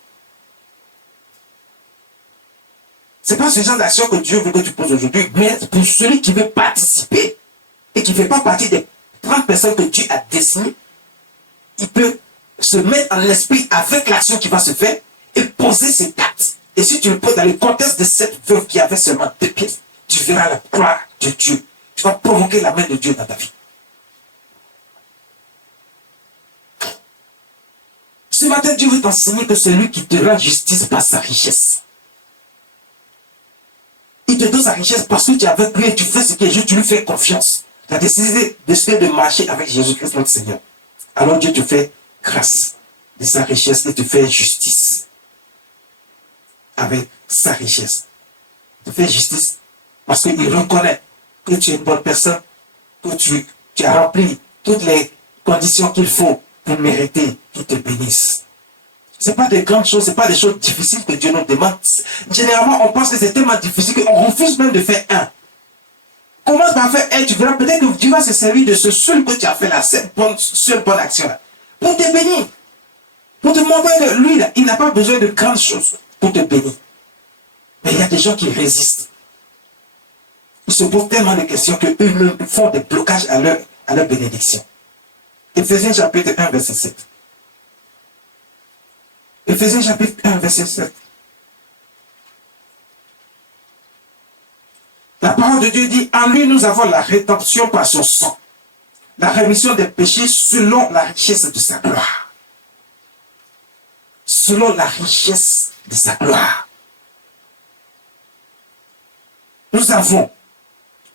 Ce n'est pas ce genre d'action que Dieu veut que tu poses aujourd'hui, mais pour celui qui veut participer et qui ne fait pas partie des 30 personnes que Dieu a désignées, il peut se mettre en esprit avec l'action qui va se faire et poser ses actes. Et si tu le poses dans le contexte de cette veuve qui avait seulement 2 pièces, tu verras la gloire de Dieu. Tu vas provoquer la main de Dieu dans ta vie. Ce matin, Dieu veut t'enseigner que c'est lui qui te rend justice par sa richesse. Il te donne sa richesse parce que tu es avec lui et tu fais ce qui est juste, tu lui fais confiance. Tu as décidé de marcher avec Jésus-Christ notre Seigneur. Alors Dieu te fait grâce de sa richesse et te fait justice. Avec sa richesse. Il te fait justice parce qu'il reconnaît que tu es une bonne personne, que tu as rempli toutes les conditions qu'il faut pour mériter qu'il te bénisse. Ce n'est pas des grandes choses, ce n'est pas des choses difficiles que Dieu nous demande. Généralement, on pense que c'est tellement difficile qu'on refuse même de faire un. Commence par faire un, tu verras peut-être que Dieu va se servir de ce seul que tu as fait là, cette seule bonne action là, pour te bénir. Pour te montrer que lui, là, il n'a pas besoin de grandes choses pour te bénir. Mais il y a des gens qui résistent. Ils se posent tellement de questions qu'eux-mêmes font des blocages à leur bénédiction. Éphésiens chapitre 1, verset 7. Éphésiens chapitre 1, verset 7. La parole de Dieu dit, en lui nous avons la rédemption par son sang, la rémission des péchés selon la richesse de sa gloire. Selon la richesse de sa gloire. Nous avons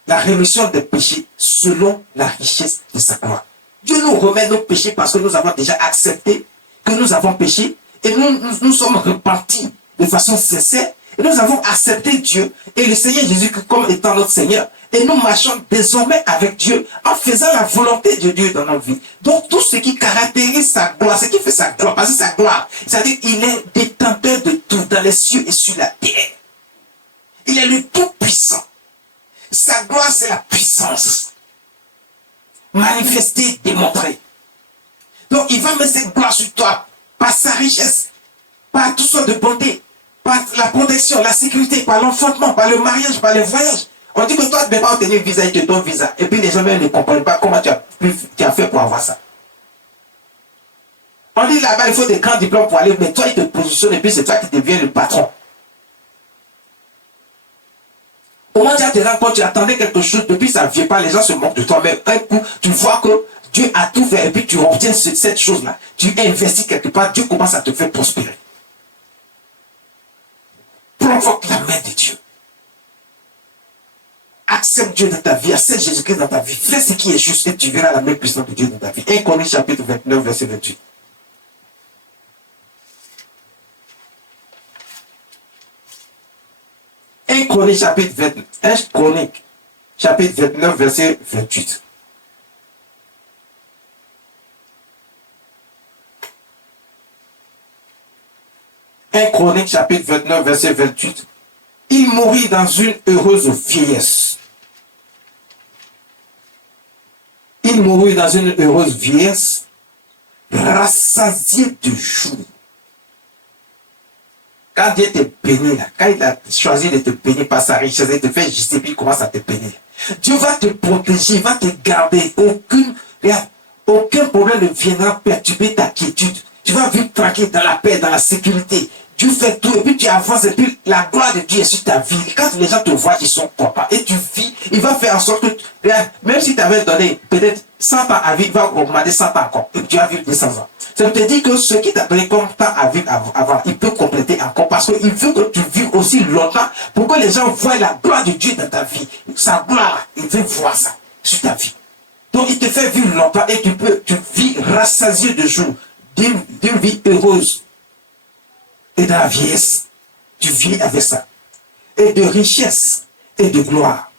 la rémission des péchés selon la richesse de sa gloire. Dieu nous remet nos péchés parce que nous avons déjà accepté que nous avons péché et nous sommes repentis de façon sincère et nous avons accepté Dieu et le Seigneur Jésus comme étant notre Seigneur. Et nous marchons désormais avec Dieu en faisant la volonté de Dieu dans notre vie. Donc tout ce qui caractérise sa gloire, ce qui fait sa gloire, parce que sa gloire, c'est-à-dire qu'il est détenteur de tout dans les cieux et sur la terre. Il est le tout-puissant. Sa gloire, c'est la puissance. Manifestée, démontrée. Donc il va mettre cette gloire sur toi par sa richesse, par toutes sortes de bontés, par la protection, la sécurité, par l'enfantement, par le mariage, par le voyage. On dit que toi, tu ne peux pas obtenir visa, il te donne visa. Et puis les gens même ne comprennent pas comment tu as fait pour avoir ça. On dit là-bas, il faut des grands diplômes pour aller, mais toi, il te positionne et puis c'est toi qui deviens le patron. Au moment où tu te rends compte, tu attendais quelque chose, depuis ça ne vient pas, les gens se moquent de toi, mais un coup, tu vois que Dieu a tout fait et puis tu obtiens cette chose-là. Tu investis quelque part, Dieu commence à te faire prospérer. Provoque la main de Dieu. Accepte Dieu dans ta vie, accepte Jésus-Christ dans ta vie. Fais ce qui est juste et tu verras la main puissante de Dieu dans ta vie. 1 Corinthiens chapitre 29, verset 28. 1 Chronique chapitre 29, verset 28. Chronique chapitre 29, verset 28. Il mourut dans une heureuse vieillesse. Il mourut dans une heureuse vieillesse, rassasié de jours. Quand Dieu te bénit, là, quand il a choisi de te bénir par sa richesse, il te fait justice, puis il commence à te bénir. Dieu va te protéger, il va te garder. Aucun problème ne viendra perturber ta quiétude. Tu vas vivre tranquille dans la paix, dans la sécurité. Dieu fait tout, et puis tu avances, et puis la gloire de Dieu est sur ta vie. Quand les gens te voient, ils sont contents. Et tu vis, il va faire en sorte que, même si tu avais donné peut-être 100 ans à vivre, il va augmenter 100 ans encore. Et tu vas vivre 200 ans. Ça te dit que ce qui t'a donné comme temps à vivre avant, il peut compléter encore parce qu'il veut que tu vives aussi longtemps pour que les gens voient la gloire de Dieu dans ta vie. Sa gloire, il veut voir ça sur ta vie. Donc il te fait vivre longtemps et tu vis rassasié de jours, d'une vie heureuse. Et dans la vieillesse, tu vis avec ça. Et de richesse et de gloire.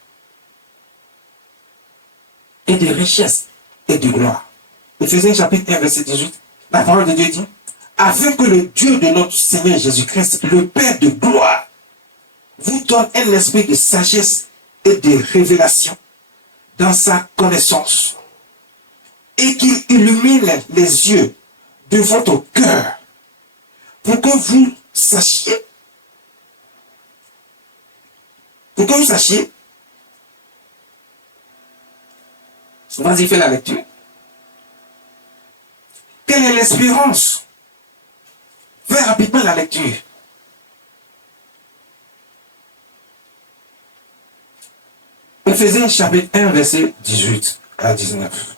Et de richesse et de gloire. Éphésiens chapitre 1, verset 18. La parole de Dieu dit, afin que le Dieu de notre Seigneur Jésus-Christ, le Père de gloire, vous donne un esprit de sagesse et de révélation dans sa connaissance, et qu'il illumine les yeux de votre cœur, pour que vous sachiez, vas-y, fais la lecture. Quelle est l'espérance? Fais rapidement la lecture. Éphésiens chapitre 1, verset 18 à 19.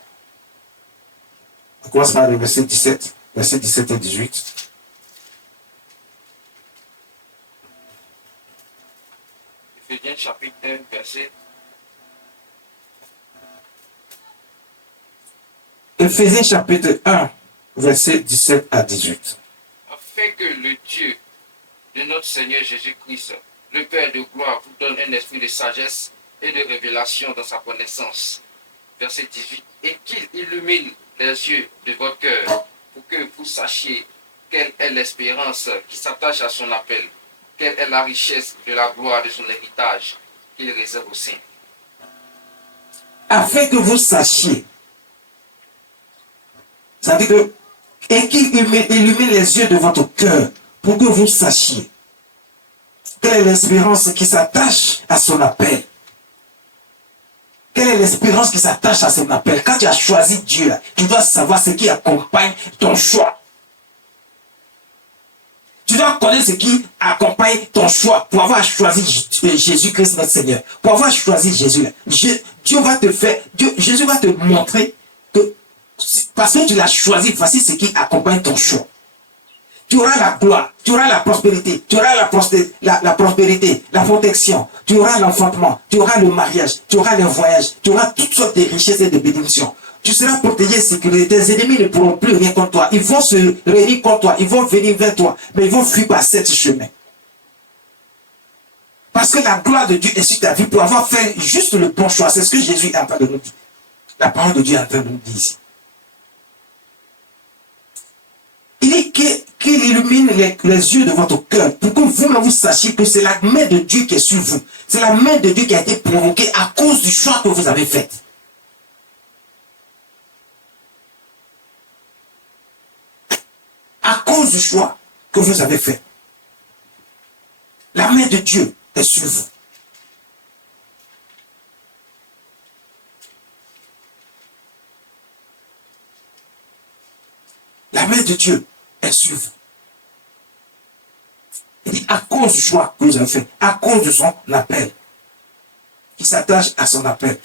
On commence par le verset 17 et 18. Éphésiens chapitre 1, verset. Éphésiens chapitre 1, verset 17 à 18. Afin que le Dieu de notre Seigneur Jésus-Christ, le Père de gloire, vous donne un esprit de sagesse et de révélation dans sa connaissance. Verset 18. Et qu'il illumine les yeux de votre cœur pour que vous sachiez quelle est l'espérance qui s'attache à son appel, quelle est la richesse de la gloire de son héritage qu'il réserve aux saints. Afin que vous sachiez, ça veut dire que, et qu'il illumine les yeux de votre cœur pour que vous sachiez quelle est l'espérance qui s'attache à son appel. Quelle est l'espérance qui s'attache à son appel? Quand tu as choisi Dieu, tu dois savoir ce qui accompagne ton choix. Tu dois connaître ce qui accompagne ton choix pour avoir choisi Jésus-Christ notre Seigneur. Pour avoir choisi Jésus. Dieu va te faire, Jésus va te montrer que parce que tu l'as choisi, voici ce qui accompagne ton choix. Tu auras la gloire, tu auras la prospérité, tu auras la prospérité, la protection, tu auras l'enfantement, tu auras le mariage, tu auras les voyages, tu auras toutes sortes de richesses et de bénédictions. Tu seras protégé et sécurisé. Tes ennemis ne pourront plus rien contre toi. Ils vont se réunir contre toi, ils vont venir vers toi, mais ils vont fuir par cet chemin. Parce que la gloire de Dieu est sur ta vie pour avoir fait juste le bon choix. C'est ce que Jésus est en train de nous dire. La parole de Dieu est en train de nous dire ici. Il dit qu'il illumine les yeux de votre cœur pour que vous-même vous sachiez que c'est la main de Dieu qui est sur vous. C'est la main de Dieu qui a été provoquée à cause du choix que vous avez fait. À cause du choix que vous avez fait. La main de Dieu est sur vous. La main de Dieu est sur vous. Il dit à cause du choix que vous avez fait, à cause de son appel. Il s'attache à son appel.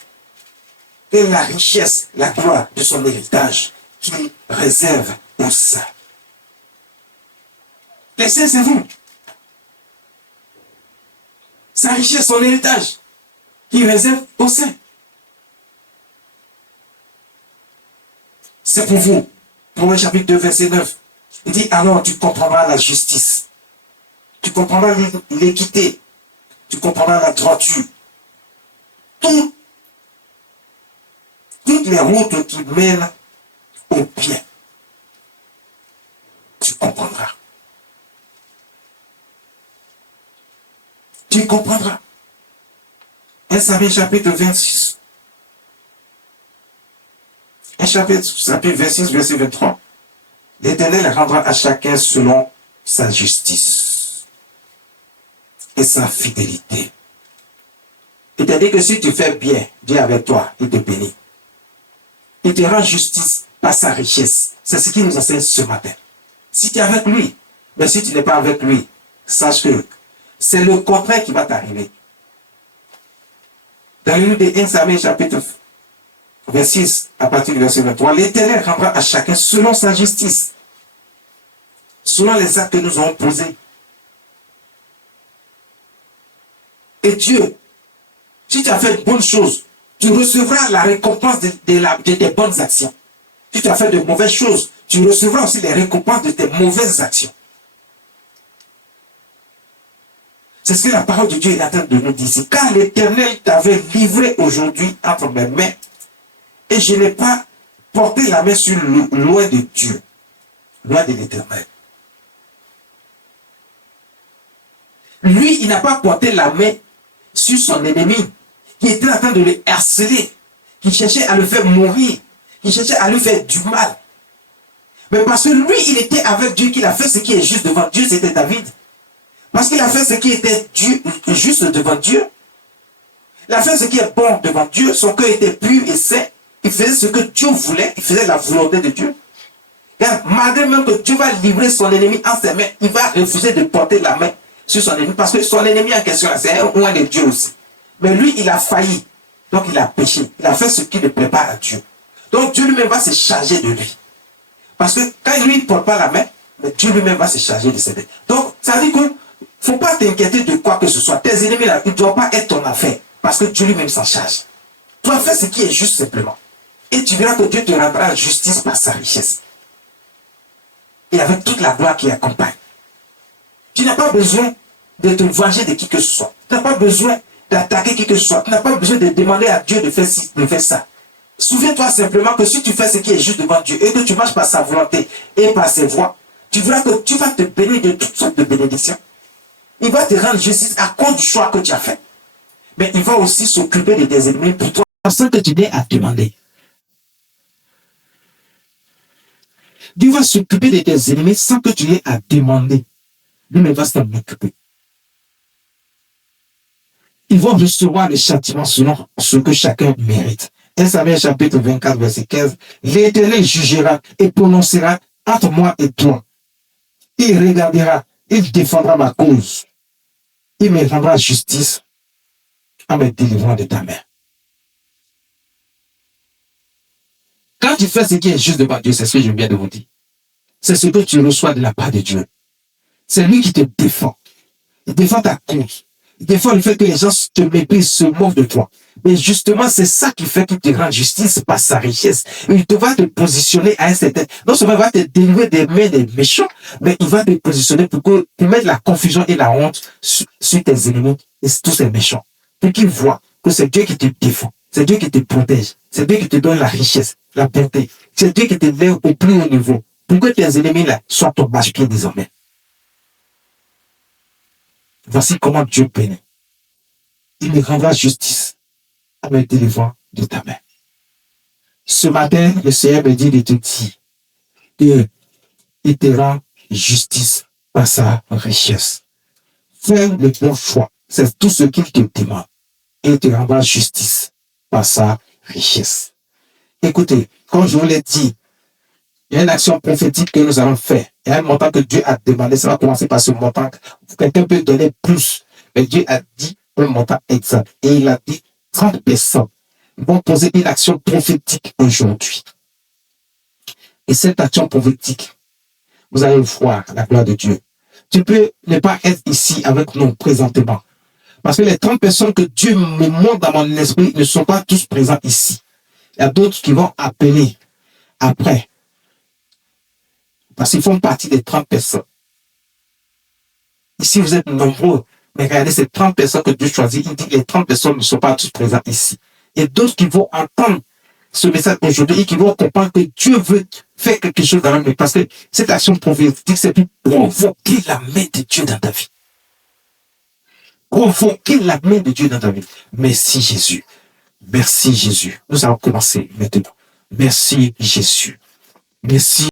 Et la richesse, la gloire de son héritage qu'il réserve aux saints. Les saints, c'est vous. Sa richesse, son héritage qu'il réserve aux saints. C'est pour vous. Pour le chapitre 2, verset 9. Il dit, alors tu comprendras la justice. Tu comprendras l'équité. Tu comprendras la droiture. Toutes les routes qui mènent au bien. Tu comprendras. Tu comprendras. 1 Samuel chapitre 26. Un chapitre 26, verset 23. L'Éternel rendra à chacun selon sa justice et sa fidélité. Il t'a dit que si tu fais bien, Dieu est avec toi, il te bénit. Il te rend justice par sa richesse. C'est ce qu'il nous enseigne ce matin. Si tu es avec lui, mais si tu n'es pas avec lui, sache que c'est le contraire qui va t'arriver. Dans le livre de 1 Samuel chapitre 26, à partir du verset 23, l'Éternel rendra à chacun selon sa justice, selon les actes que nous avons posés. Et Dieu, si tu as fait de bonnes choses, tu recevras la récompense de tes bonnes actions. Si tu as fait de mauvaises choses, tu recevras aussi les récompenses de tes mauvaises actions. C'est ce que la parole de Dieu est en train de nous dire. Car l'Éternel t'avait livré aujourd'hui entre mes mains, et je n'ai pas porté la main sur loin de Dieu, loin de l'Éternel. Lui, il n'a pas porté la main sur son ennemi, qui était en train de le harceler, qui cherchait à le faire mourir, qui cherchait à lui faire du mal. Mais parce que lui, il était avec Dieu, qu'il a fait ce qui est juste devant Dieu, c'était David. Parce qu'il a fait ce qui était juste devant Dieu. Il a fait ce qui est bon devant Dieu, son cœur était pur et saint. Il faisait ce que Dieu voulait, il faisait la volonté de Dieu. Et malgré même que Dieu va livrer son ennemi en ses mains, il va refuser de porter la main sur son ennemi, parce que son ennemi en question, c'est un de Dieu aussi. Mais lui, il a failli, donc il a péché, il a fait ce qui ne plaît pas à Dieu. Donc Dieu lui-même va se charger de lui. Parce que quand lui ne porte pas la main, mais Dieu lui-même va se charger de ses mains. Donc, ça veut dire que faut pas t'inquiéter de quoi que ce soit. Tes ennemis là, ils ne doivent pas être ton affaire, parce que Dieu lui-même s'en charge. Toi, fais ce qui est juste simplement. Et tu verras que Dieu te rendra justice par sa richesse. Et avec toute la gloire qui accompagne. Tu n'as pas besoin de te venger de qui que ce soit. Tu n'as pas besoin d'attaquer qui que ce soit. Tu n'as pas besoin de demander à Dieu de faire ci, de faire ça. Souviens-toi simplement que si tu fais ce qui est juste devant Dieu et que tu marches par sa volonté et par ses voies, tu verras que tu vas te bénir de toutes sortes de bénédictions. Il va te rendre justice à cause du choix que tu as fait. Mais il va aussi s'occuper de tes ennemis pour toi sans que tu n'aies à demander. Dieu va s'occuper de tes ennemis sans que tu aies à demander. Lui-même va s'en occuper. Ils vont recevoir le châtiment selon ce que chacun mérite. 1 Samuel chapitre 24, verset 15. L'Éternel jugera et prononcera entre moi et toi. Il regardera, il défendra ma cause. Il me rendra justice en me délivrant de ta main. Quand tu fais ce qui est juste devant Dieu, c'est ce que je viens de vous dire. C'est ce que tu reçois de la part de Dieu. C'est lui qui te défend. Il défend ta cause. Il défend le fait que les gens te méprisent, se moquent de toi. Mais justement, c'est ça qui fait qu'il te rend justice par sa richesse. Il te va te positionner à un certain... Non seulement il va te délivrer des mains des méchants, mais il va te positionner pour mettre la confusion et la honte sur tes ennemis et tous ces méchants. Pour qu'ils voient que c'est Dieu qui te défend. C'est Dieu qui te protège. C'est Dieu qui te donne la richesse, la bonté. C'est Dieu qui te met au plus haut niveau. Pour que tes ennemis là soient ton marchepied désormais. Voici comment Dieu bénit. Il me rendra justice en me délivrant de ta main. Ce matin, le Seigneur me dit de te dire qu'il te rend justice par sa richesse. Fais le bon choix. C'est tout ce qu'il te demande. Et il te rendra justice par sa richesse. Écoutez, comme je vous l'ai dit, il y a une action prophétique que nous allons faire. Il y a un montant que Dieu a demandé. Ça va commencer par ce montant. Quelqu'un peut donner plus. Mais Dieu a dit un montant exact. Et il a dit 30 personnes vont poser une action prophétique aujourd'hui. Et cette action prophétique, vous allez voir la gloire de Dieu. Tu peux ne pas être ici avec nous présentement. Parce que les 30 personnes que Dieu me montre dans mon esprit ne sont pas tous présents ici. Il y a d'autres qui vont appeler après. Parce qu'ils font partie des 30 personnes. Ici, vous êtes nombreux. Mais regardez, ces 30 personnes que Dieu choisit, il dit que les 30 personnes ne sont pas tous présents ici. Et d'autres qui vont entendre ce message aujourd'hui et qui vont comprendre que Dieu veut faire quelque chose dans leur vie. Parce que cette action prophétique, c'est pour provoquer la main de Dieu dans ta vie. Provoquer la main de Dieu dans ta vie. Merci Jésus. Merci Jésus. Nous allons commencer maintenant. Merci Jésus. Merci.